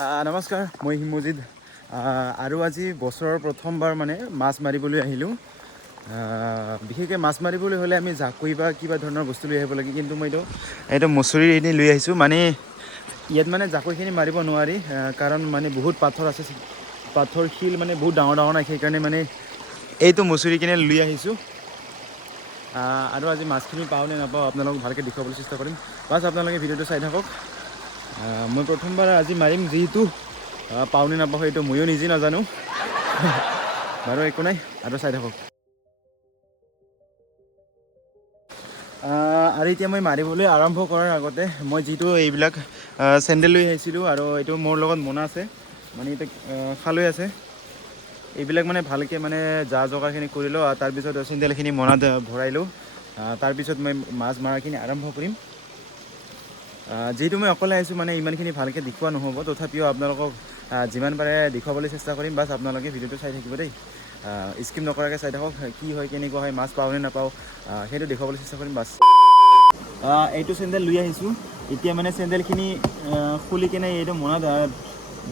নমস্কাৰ, মই হিমজিত আৰু আজি বছৰৰ প্ৰথমবাৰ মানে মাছ মাৰিবলৈ আহিলোঁ। বিশেষকৈ মাছ মাৰিবলৈ হ'লে আমি জাকৈ বা কিবা ধৰণৰ বস্তু লৈ আহিব লাগে, কিন্তু মই এইটো মচুৰি এনে লৈ আহিছোঁ। মানে ইয়াত মানে জাকৈখিনি মাৰিব নোৱাৰি, কাৰণ মানে বহুত পাথৰ আছে, পাথৰ শিল মানে বহুত ডাঙৰ ডাঙৰ নাই, সেইকাৰণে মানে এইটো মচুৰি কিনে লৈ আহিছোঁ। আৰু আজি মাছখিনি পাওঁ নে নাপাওঁ আপোনালোকক ভালকৈ দেখুৱাবলৈ চেষ্টা কৰিম। বাছ আপোনালোকে ভিডিঅ'টো চাই থাকক। মই প্ৰথমবাৰ আজি মাৰিম, যিহেতু পাওঁ নে নাপাওঁ সেইটো ময়ো নিজে নাজানো। বাৰু একো নাই, আৰু চাই থাকক। আৰু এতিয়া মই মাৰিবলৈ আৰম্ভ কৰাৰ আগতে মই যিটো এইবিলাক চেণ্ডেল লৈ আহিছিলোঁ, আৰু এইটো মোৰ লগত মোনা আছে, মানে এতিয়া খালৈ আছে। এইবিলাক মানে ভালকৈ মানে যা যোগাৰখিনি কৰি লওঁ, আৰু তাৰপিছত চেণ্ডেলখিনি মোনাত ভৰাই লওঁ। তাৰপিছত মই মাছ মৰাখিনি আৰম্ভ কৰিম। যিহেতু মই অকলে আহিছোঁ, মানে ইমানখিনি ভালকৈ দেখুওৱা নহ'ব, তথাপিও আপোনালোকক যিমান পাৰে দেখুৱাবলৈ চেষ্টা কৰিম। বাছ আপোনালোকে ভিডিঅ'টো চাই থাকিব দেই, স্কিপ নকৰাকৈ চাই থাকক। কি হয়, কেনেকুৱা হয়, মাছ পাওঁ নে নাপাওঁ সেইটো দেখুৱাবলৈ চেষ্টা কৰিম। বাছ এইটো চেণ্ডেল লৈ আহিছোঁ। এতিয়া মানে চেণ্ডেলখিনি খুলি কিনে এইটো মোনাত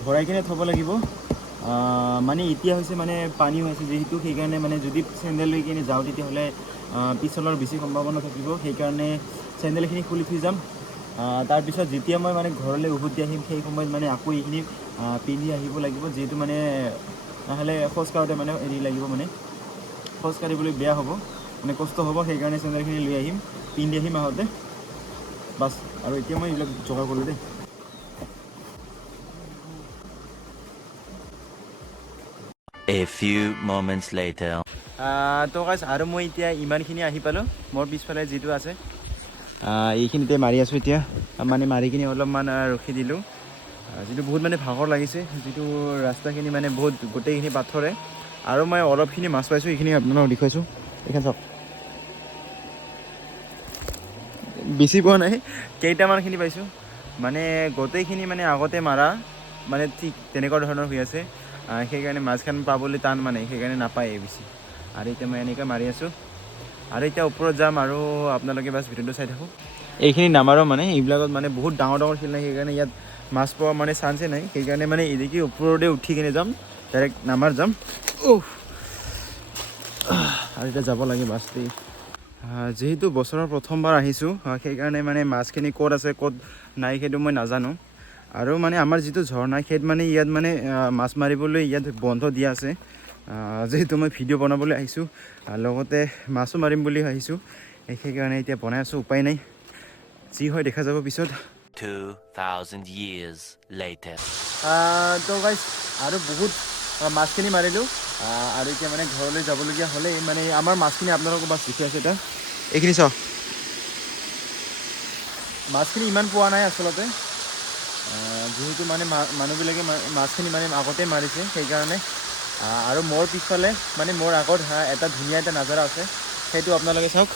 ভৰাই কিনে থ'ব লাগিব। মানে এতিয়া হৈছে মানে পানী হৈ আছে যিহেতু, সেইকাৰণে মানে যদি চেণ্ডেল লৈ কিনে যাওঁ তেতিয়াহ'লে পিছলৰ বেছি সম্ভাৱনা থাকিব। সেইকাৰণে চেণ্ডেলখিনি খুলি থৈ যাম। তাৰপিছত যেতিয়া মই মানে ঘৰলৈ উভতি আহিম, সেই সময়ত মানে আকৌ এইখিনি পিন্ধি আহিব লাগিব, যিহেতু মানে নহ'লে খোজ কাঢ়োতে মানে হেৰি লাগিব, মানে খোজ কাঢ়িবলৈ বেয়া হ'ব, মানে কষ্ট হ'ব। সেইকাৰণে চেণ্ডেলখিনি লৈ আহিম, পিন্ধি আহিম আহোঁতে। বাছ, আৰু এতিয়া মই এইবিলাক যোগাৰ কৰিলোঁ দেই। A few moments later. তো গাইছ, আৰু মই এতিয়া ইমানখিনি আহি পালোঁ। মোৰ পিছফালে যিটো আছে এইখিনিতে মাৰি আছোঁ এতিয়া। মানে মাৰি কিনি অলপমান ৰখি দিলোঁ, যিটো বহুত মানে ভাগৰ লাগিছে, যিটো ৰাস্তাখিনি মানে বহুত গোটেইখিনি পাথৰে। আৰু মই অলপখিনি মাছ পাইছোঁ, এইখিনি আপোনালোকক দেখুৱাইছোঁ। এইখন চাওক, বেছি পোৱা নাই, কেইটামানখিনি পাইছোঁ। মানে গোটেইখিনি মানে আগতে মাৰা, মানে ঠিক তেনেকুৱা ধৰণৰ হৈ আছে। সেইকাৰণে মাছখন পাবলৈ টান, মানে সেইকাৰণে নাপায় বেছি। আৰু এতিয়া মই এনেকৈ মাৰি আছোঁ, আৰু এতিয়া ওপৰত যাম, আৰু আপোনালোকে বাছ ভিডিঅ'টো চাই থাকক। এইখিনি নামাৰোঁ, মানে এইবিলাকত মানে বহুত ডাঙৰ ডাঙৰ শিল নাই, সেইকাৰণে ইয়াত মাছ পোৱা মানে চান্সেই নাই। সেইকাৰণে মানে এনেকৈ ওপৰতে উঠি কিনে যাম, ডাইৰেক্ট নামাৰ যাম। আৰু এতিয়া যাব লাগে বাছ দেই। যিহেতু বছৰৰ প্ৰথমবাৰ আহিছোঁ, সেইকাৰণে মানে মাছখিনি ক'ত আছে ক'ত নাই সেইটো মই নাজানো। আৰু মানে আমাৰ যিটো ঝৰ্ণা খেত, মানে ইয়াত মানে মাছ মাৰিবলৈ ইয়াত বন্ধ দিয়া আছে। যিহেতু মই ভিডিঅ' বনাবলৈ আহিছোঁ, লগতে মাছো মাৰিম বুলি আহিছোঁ, সেইকাৰণে এতিয়া বনাই আছোঁ, উপায় নাই। যি হয় দেখা যাব পিছত। 2000 years later. তো গাইছ, আৰু বহুত মাছখিনি মাৰিলোঁ, আৰু এতিয়া মানে ঘৰলৈ যাবলগীয়া হ'লেই। মানে আমাৰ মাছখিনি আপোনালোকক বাছ দেখুৱাই আছোঁ এতিয়া। এইখিনি চাওক, মাছখিনি ইমান পোৱা নাই আচলতে, যিহেতু মানে মানুহবিলাকে মাছখিনি মানে আগতে মাৰিছে, সেইকাৰণে। আৰু মোৰ পিছফালে, মানে মোৰ আগত এটা ধুনীয়া এটা নাজাৰা আছে, সেইটো আপোনালোকে চাওক।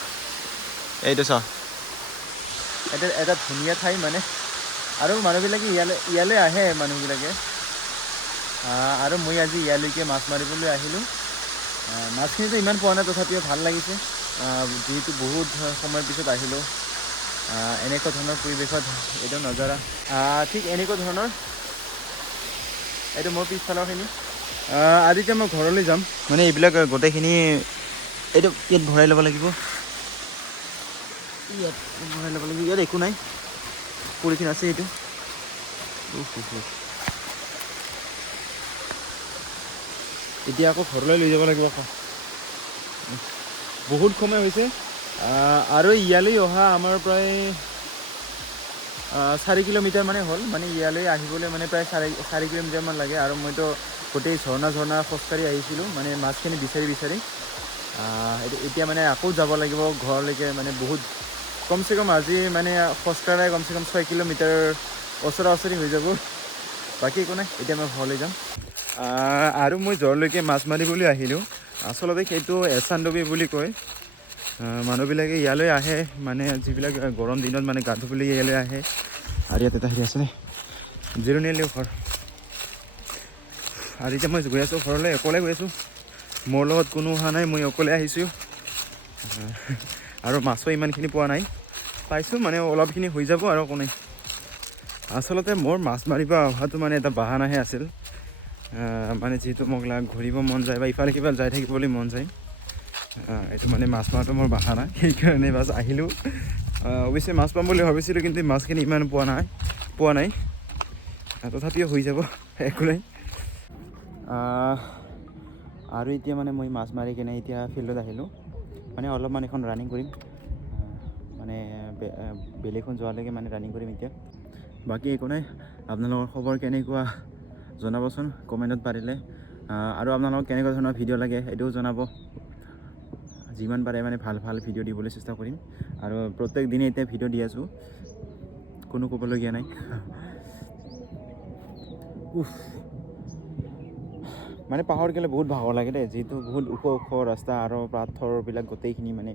এইটো চাওক, এটা ধুনীয়া ঠাই মানে। আৰু মানুহবিলাকে ইয়ালৈ আহে মানুহবিলাকে। আৰু মই আজি ইয়ালৈকে মাছ মাৰিবলৈ আহিলোঁ। মাছখিনিতো ইমান পোৱা নাই, তথাপিও ভাল লাগিছে, যিহেতু বহুত সময়ৰ পিছত আহিলোঁ এনেকুৱা ধৰণৰ পৰিৱেশত। এইটো নজাৰা ঠিক এনেকুৱা ধৰণৰ, এইটো মোৰ পিছফালৰখিনি। আজি এতিয়া মই ঘৰলৈ যাম, মানে এইবিলাক গোটেইখিনি এইটো ইয়াত ভৰাই ল'ব লাগিব। ইয়াত একো নাই, পলিথিন আছে এইটো। এতিয়া আকৌ ঘৰলৈ লৈ যাব লাগিব। বহুত সময় হৈছে, আৰু ইয়ালৈ অহা আমাৰ প্ৰায় 4 কিলোমিটাৰ মানে হ'ল। মানে ইয়ালৈ আহিবলৈ মানে প্ৰায় 4 কিলোমিটাৰমান লাগে। আৰু মইতো গোটেই ঝৰ্ণা খোজকাঢ়ি আহিছিলোঁ, মানে মাছখিনি বিচাৰি বিচাৰি। এতিয়া মানে আকৌ যাব লাগিব ঘৰলৈকে, মানে বহুত কমচে কম আজি মানে খোজকাঢ়াই কমচে কম 6 কিলোমিটাৰ ওচৰা ওচৰি হৈ যাব। বাকী একো নাই, এতিয়া মই ঘৰলৈ যাম। আৰু মই য'লৈকে মাছ মাৰিবলৈ আহিলোঁ, আচলতে সেইটো এচানডুবি বুলি কয়। মানুহবিলাকে ইয়ালৈ আহে, মানে যিবিলাক গৰম দিনত মানে গা ধুবলৈ ইয়ালৈ আহে। আৰু ইয়াত এটা হেৰি আছে দেই, জিৰণি ঘৰ। আৰু এতিয়া মই গৈ আছোঁ ঘৰলৈ, অকলে গৈ আছোঁ, মোৰ লগত কোনো অহা নাই, মই অকলে আহিছোঁ। আৰু মাছো ইমানখিনি পোৱা নাই, পাইছোঁ মানে অলপখিনি হৈ যাব আৰু একো নাই। আচলতে মোৰ মাছ মাৰিব অহাটো মানে এটা বাহানাহে আছিল মানে যিহেতু মোক ঘূৰিব মন যায় বা ইফালে সিফালে যাই থাকিবলৈ মন যায় এইটো মানে মাছ মৰাটো মোৰ বাহানা সেইকাৰণে বাছ আহিলোঁ অৱশ্যে মাছ পাম বুলি ভাবিছিলোঁ কিন্তু মাছখিনি ইমান পোৱা নাই তথাপিও হৈ যাব একো নাই আৰু এতিয়া মানে মই মাছ মাৰি কিনে এতিয়া ফিল্ডত আহিলোঁ মানে অলপমান এখন ৰানিং কৰিম মানে বেলেগখন যোৱালৈকে মানে ৰানিং কৰিম এতিয়া বাকী একো নাই আপোনালোকৰ খবৰ কেনেকুৱা জনাবচোন কমেণ্টত পাৰিলে আৰু আপোনালোকক কেনেকুৱা ধৰণৰ ভিডিঅ' লাগে এইটোও জনাব যিমান পাৰে মানে ভাল ভাল ভিডিঅ' দিবলৈ চেষ্টা কৰিম আৰু প্ৰত্যেক দিনে এতিয়া ভিডিঅ' দি আছোঁ কোনো ক'বলগীয়া নাই মানে পাহাৰত গ'লে বহুত ভাগৰ লাগে দেই যিহেতু বহুত ওখ ওখ ৰাস্তা আৰু পাথৰবিলাক গোটেইখিনি মানে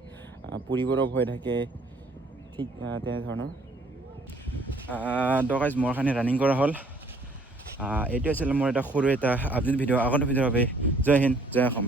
পৰিবোৰো ভয় থাকে ঠিক তেনেধৰণৰ গাইজ মোৰ কাৰণে ৰানিং কৰা হ'ল এইটো আছিলে মোৰ এটা সৰু এটা আপডেট ভিডিঅ' আগন্তুক ভিডিঅ'ৰ বাবে জয় হিন্দ জয় অসম